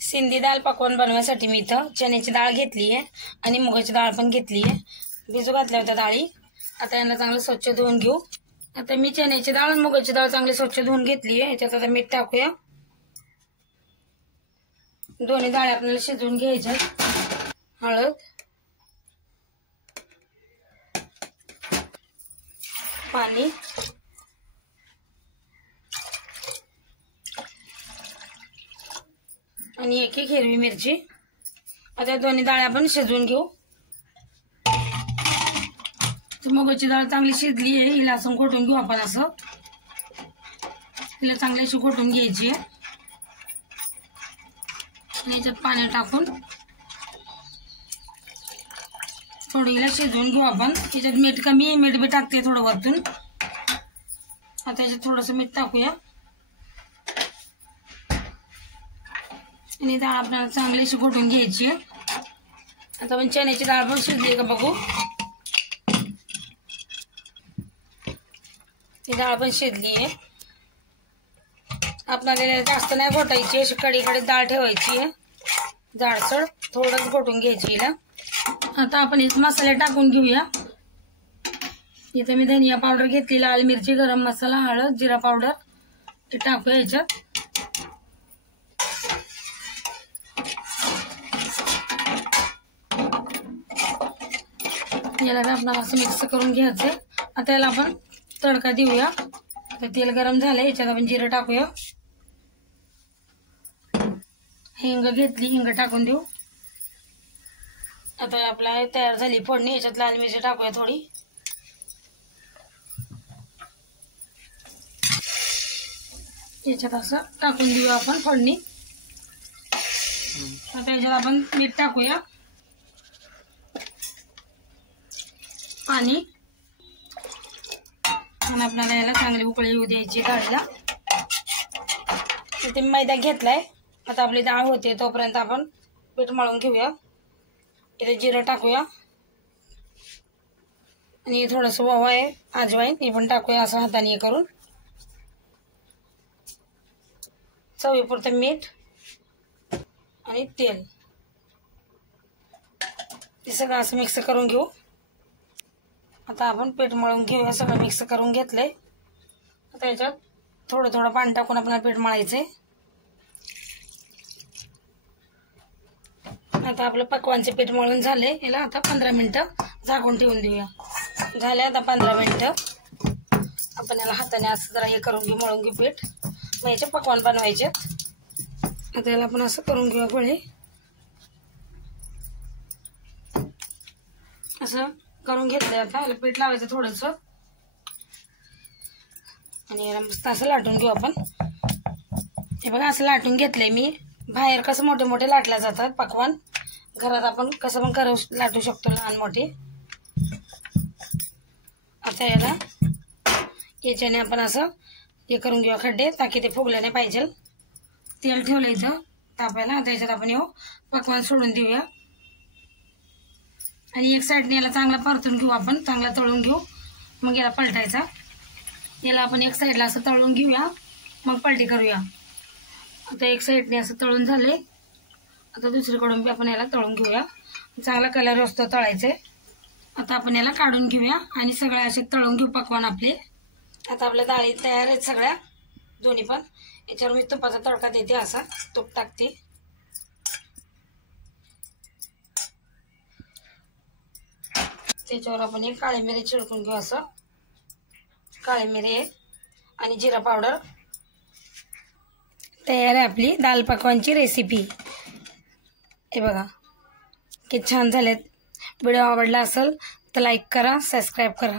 सिंधी दाल पकवान बनवण्यासाठी मी इथं चण्याची डाळ घेतली आहे आणि मुगाची डाळ पण घेतली आहे. भिजू घातल्या होत्या डाळी. आता यांना चांगलं स्वच्छ धुवून घेऊ. आता मी चण्याची डाळ आणि मुगाची डाळ चांगली स्वच्छ धुवून घेतली आहे. याच्यात आता मीठ टाकूया. दोन्ही डाळी आपल्याला शिजवून घ्यायच्या. हळद, पाणी आणि एक हिरवी मिरची. आता दोन्ही डाळ आपण शिजवून घेऊ. मुगाची डाळ चांगली शिजली आहे. हिला असं घोटून घेऊ आपण. असं हिला चांगली अशी घोटून घ्यायची आहे. याच्यात पाणी टाकून थोडी हिला शिजवून घेऊ आपण. याच्यात मीठ कमी आहे, मीठ बी टाकते थोडं वरतून. आता याच्यात थोडंसं मीठ टाकूया आणि डाळ आपल्याला चांगली अशी घोटून घ्यायची आहे. आता आपण चण्याची डाळ पण शिजली का बघू. ती डाळ पण शिजली आहे. आपल्याला जास्त नाही घोटायची, अशी कढईकडे डाळ ठेवायची आहे. जाडसर थोडंच घोटून घ्यायची हिला. आता आपण इथे मसाले टाकून घेऊया. इथे मी धनिया पावडर घेतली, लाल मिरची, गरम मसाला, हळद, जिरा पावडर ते टाकूया याच्यात. याला आपल्याला असं मिक्स करून घ्यायचंय. आता याला आपण तडका देऊया. आता तेल गरम झालंय. याच्यात आपण जिरं टाकूया. हिंग घेतली, हिंग टाकून देऊ. आता आपला तयार झाली फोडणी. याच्यात लाल मिरची टाकूया थोडी. याच्यात असं टाकून देऊ आपण फोडणी. आता याच्यात आपण मीठ टाकूया, पाणी, आणि आपल्याला याला चांगली उकळी येऊ द्यायची डाळीला. इथे मैदा घेतलाय. आता आपली डाळ होते तोपर्यंत आपण पीठ मळून घेऊया. इथे जिरं टाकूया आणि थोडंसं ओवा आहे, अजवाईन, हे पण टाकूया असं हाताने करून. चवीपुरतं मीठ आणि तेल हे सगळं असं मिक्स करून घेऊ. आता आपण पीठ मळून घेऊया. सगळं मिक्स करून घेतलंय. आता याच्यात थोडं थोडं पाणी टाकून आपल्याला पीठ मळायचंय. आता आपलं पकवानचे पीठ मळून झाले. याला आता 15 मिनिटं झाकून ठेवून देऊया. झाले आता 15 मिनिटं. आपण याला हाताने असं जरा हे करून घेऊ, मळून घेऊ पीठ. मग याचे पकवान बनवायचे. आता याला आपण असं करून घेऊया गोळे. असं करून घेतलंय. आता याला पीठ लावायचं थोडंसं आणि याला मस्त असं लाटून घेऊ आपण. हे बघा असं लाटून घेतलंय मी. बाहेर कसं मोठे मोठे लाटल्या जातात पकवान, घरात आपण कसं पण लाटू शकतो, लहान मोठे. आता याला याच्याने आपण असं हे करून घेऊ खड्डे, ताकी ते फुगले नाही पाहिजे. तेल ठेवलं इथं तापायला. आता याच्यात आपण येऊ पकवान सोडून देऊया आणि एक साईडने याला चांगला परतून घेऊ आपण, चांगला तळून घेऊ. मग याला पलटायचा. याला आपण एक साईडला असं तळून घेऊया, मग पलटी करूया. आता एक साईडने असं तळून झाले. आता दुसरीकडून बी आपण याला तळून घेऊया. चांगला कलर असतो तळायचे. आता आपण याला काढून घेऊया आणि सगळ्या असे तळून घेऊ पकवान आपले. आता आपल्या डाळी तयार आहेत सगळ्या, दोन्ही पण. याच्यावर मी तुपाचा तडका देते. असा तूप टाकते. त्याच्यावर आपण एक काळी मिरी चिरकून घेऊ. असं काळी मिरी आणि जिरा पावडर. तयार आहे आपली दाल पकवानची रेसिपी. हे बघा किती छान झालेत. व्हिडिओ आवडला असेल तर लाईक करा, सबस्क्राईब करा.